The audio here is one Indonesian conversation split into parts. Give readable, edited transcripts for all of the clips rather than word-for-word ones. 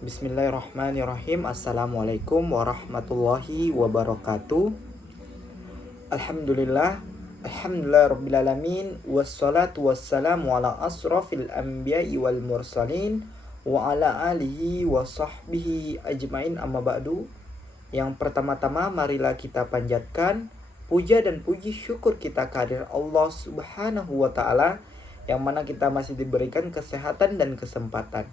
Bismillahirrahmanirrahim. Assalamualaikum warahmatullahi wabarakatuh. Alhamdulillah rabbil alamin. Wassalatu wassalamu ala asrafil anbiya'i wal mursalin wa ala alihi wa sahbihi ajmain, amma ba'du. Yang pertama-tama marilah kita panjatkan puja dan puji syukur kita kehadirat Allah Subhanahu wa taala, yang mana kita masih diberikan kesehatan dan kesempatan.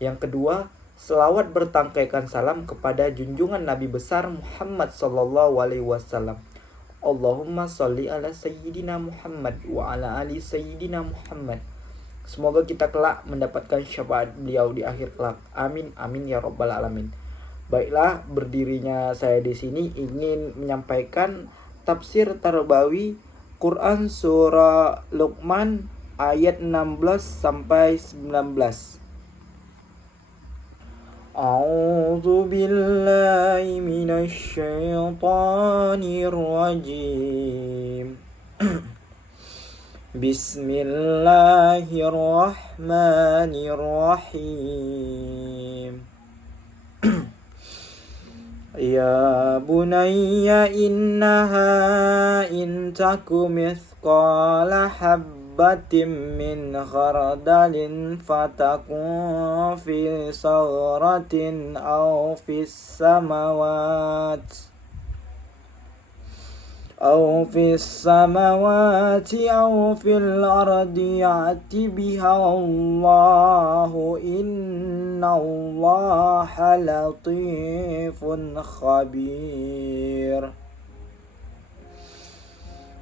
Yang kedua, selawat bertangkaikan salam kepada junjungan Nabi besar Muhammad sallallahu alaihi wasallam. Allahumma sholli ala sayyidina Muhammad wa ala ali sayyidina Muhammad. Semoga kita kelak mendapatkan syafaat beliau di akhir kelak. Amin amin ya rabbal alamin. Baiklah, berdirinya saya di sini ingin menyampaikan tafsir tarbawi Quran surah Luqman ayat 16 sampai 19. A'udzu billahi minasy syaithanir rajim. Bismillahirrahmanirrahim. Ya bunayya innaha in taku mithqala habbatin min khardalin fatakun fi saghratin aw fis samawati أو في السماوات أو في الأرض يأت بها الله إن الله لطيف خبير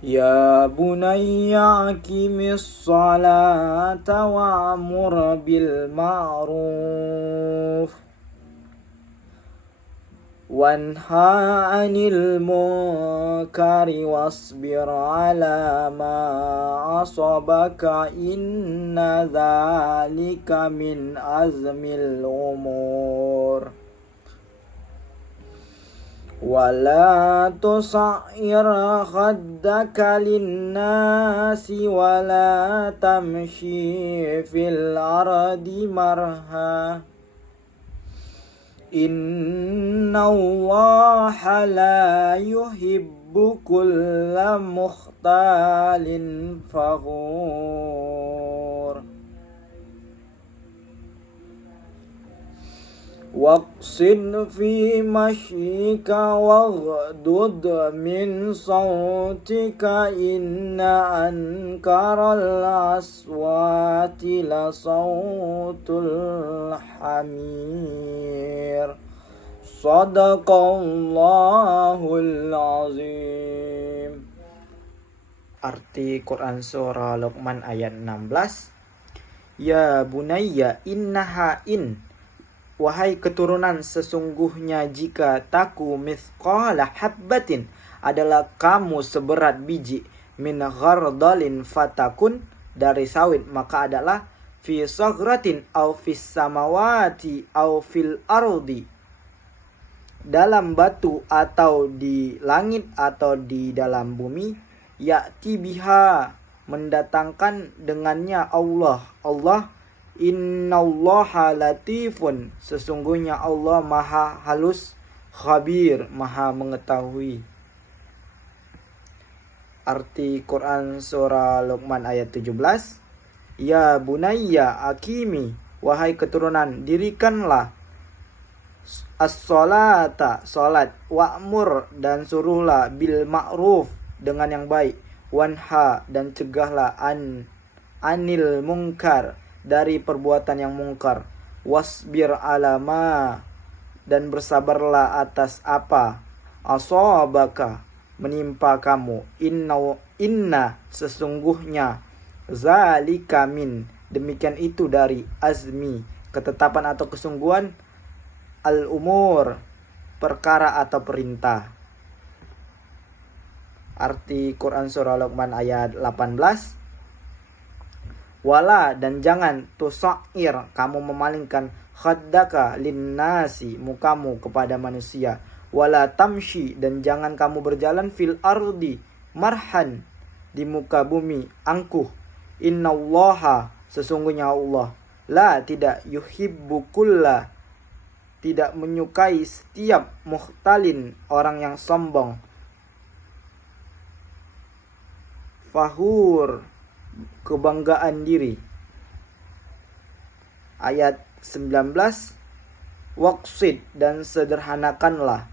يا بني أقم الصلاة وأمر بالمعروف وانهى عن المنكر واصبر على ما أصابك إن ذلك من عزم الأمور ولا تصعر خدك للناس ولا تمشي في الأرض مرحا Inna Allah la yuhibbu kulla mukhtalin fakhur. Waqsid fi mashyika waghdud min sawtika inna ankaral aswati la sawtul hamir. Sadaqallahul azim. Arti Quran surah Luqman ayat 16. Ya bunayya innaha wahai keturunan, sesungguhnya jika taku mithqala habbatin adalah kamu seberat biji min ghardalin fatakun dari sawit, maka adalah fi saghratin au fis samawati au fil ardi, dalam batu atau di langit atau di dalam bumi. Ya'ti biha, mendatangkan dengannya Allah. Innallaha latifun, sesungguhnya Allah maha halus, khabir, maha mengetahui. Arti Quran surah Luqman ayat 17. Ya bunayya akimi, wahai keturunan, dirikanlah as-salata, salat, wa'mur, dan suruhlah bil ma'ruf, dengan yang baik, wanha, dan cegahlah anil munkar, dari perbuatan yang mungkar, wasbir alama, dan bersabarlah atas apa asabaka, menimpa kamu, inna sesungguhnya, zalika min, demikian itu dari azmi, ketetapan atau kesungguhan, al-umur, perkara atau perintah. Arti Quran surah Luqman ayat 18. Wala, dan jangan, tusair, kamu memalingkan, khaddaka linnasi, mukamu kepada manusia. Wala tamshi, dan jangan kamu berjalan fil ardi marhan, di muka bumi angkuh. Innallaha, sesungguhnya Allah, la, tidak, yuhibbu kulla, tidak menyukai setiap mukhtalin, orang yang sombong. Fahur, kebanggaan diri. Ayat 19, waqsid, dan sederhanakanlah,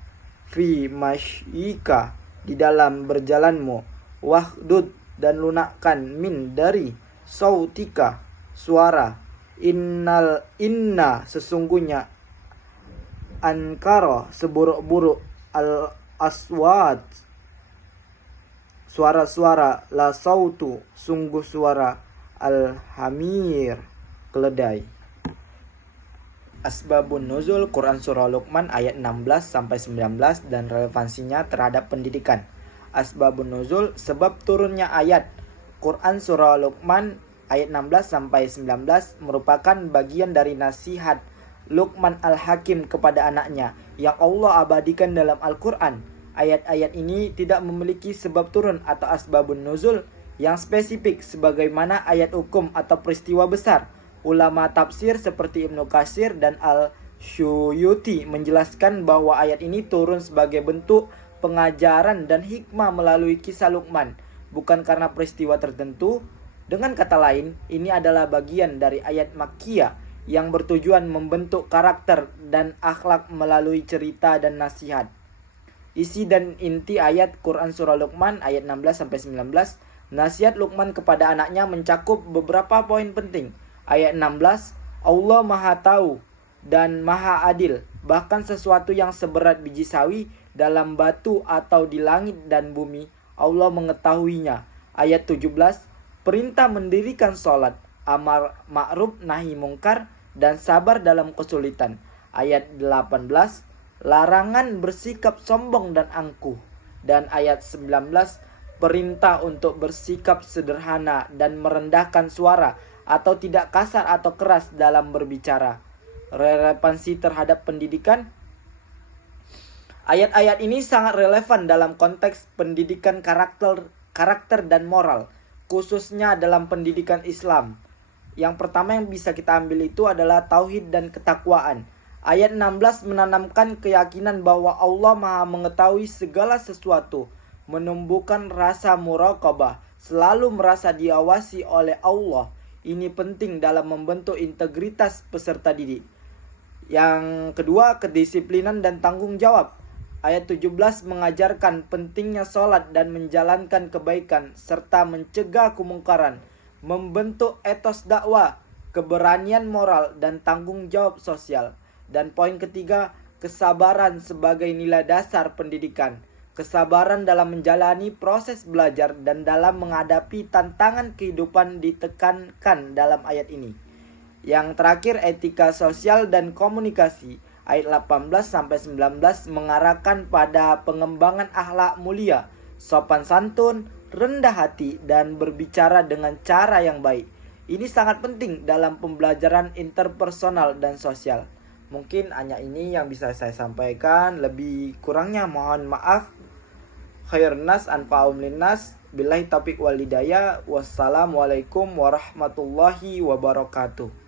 fi mashyika, di dalam berjalanmu, wahdud, dan lunakkan, min, dari, sautika, suara, inna, sesungguhnya, ankara, seburuk-buruk, al aswat, suara-suara, la sautu, sungguh suara, al hamir, keledai. Asbabun nuzul Quran Surah Luqman ayat 16-19 dan relevansinya terhadap pendidikan. Asbabun nuzul, sebab turunnya ayat Quran Surah Luqman ayat 16-19 merupakan bagian dari nasihat Luqman Al-Hakim kepada anaknya yang Allah abadikan dalam Al-Quran. Ayat-ayat ini tidak memiliki sebab turun atau asbabun nuzul yang spesifik sebagaimana ayat hukum atau peristiwa besar. Ulama tafsir seperti Ibnu Katsir dan Al-Syuyuti menjelaskan bahwa ayat ini turun sebagai bentuk pengajaran dan hikmah melalui kisah Luqman, bukan karena peristiwa tertentu. Dengan kata lain, ini adalah bagian dari ayat Makkiyah yang bertujuan membentuk karakter dan akhlak melalui cerita dan nasihat. Isi dan inti ayat Quran Surah Luqman ayat 16-19, nasihat Luqman kepada anaknya mencakup beberapa poin penting. Ayat 16, Allah Maha Tahu dan Maha Adil, bahkan sesuatu yang seberat biji sawi dalam batu atau di langit dan bumi, Allah mengetahuinya. Ayat 17, perintah mendirikan sholat, amar ma'ruf nahi mungkar, dan sabar dalam kesulitan. Ayat 18, larangan bersikap sombong dan angkuh. Dan ayat 19, perintah untuk bersikap sederhana dan merendahkan suara atau tidak kasar atau keras dalam berbicara. Relevansi terhadap pendidikan. Ayat-ayat ini sangat relevan dalam konteks pendidikan karakter dan moral, khususnya dalam pendidikan Islam. Yang pertama yang bisa kita ambil itu adalah tauhid dan ketakwaan. Ayat 16 menanamkan keyakinan bahwa Allah Maha mengetahui segala sesuatu, menumbuhkan rasa muraqabah, selalu merasa diawasi oleh Allah. Ini penting dalam membentuk integritas peserta didik. Yang kedua, kedisiplinan dan tanggung jawab. Ayat 17 mengajarkan pentingnya sholat dan menjalankan kebaikan, serta mencegah kemungkaran, membentuk etos dakwah, keberanian moral, dan tanggung jawab sosial. Dan poin ketiga, kesabaran sebagai nilai dasar pendidikan. Kesabaran dalam menjalani proses belajar dan dalam menghadapi tantangan kehidupan ditekankan dalam ayat ini. Yang terakhir, etika sosial dan komunikasi. Ayat 18-19 mengarahkan pada pengembangan akhlak mulia, sopan santun, rendah hati, dan berbicara dengan cara yang baik. Ini sangat penting dalam pembelajaran interpersonal dan sosial. Mungkin hanya ini yang bisa saya sampaikan. Lebih kurangnya mohon maaf. Khairun nas anfa'um linnas. Billahi taufiq wal hidayah. Wassalamualaikum warahmatullahi wabarakatuh.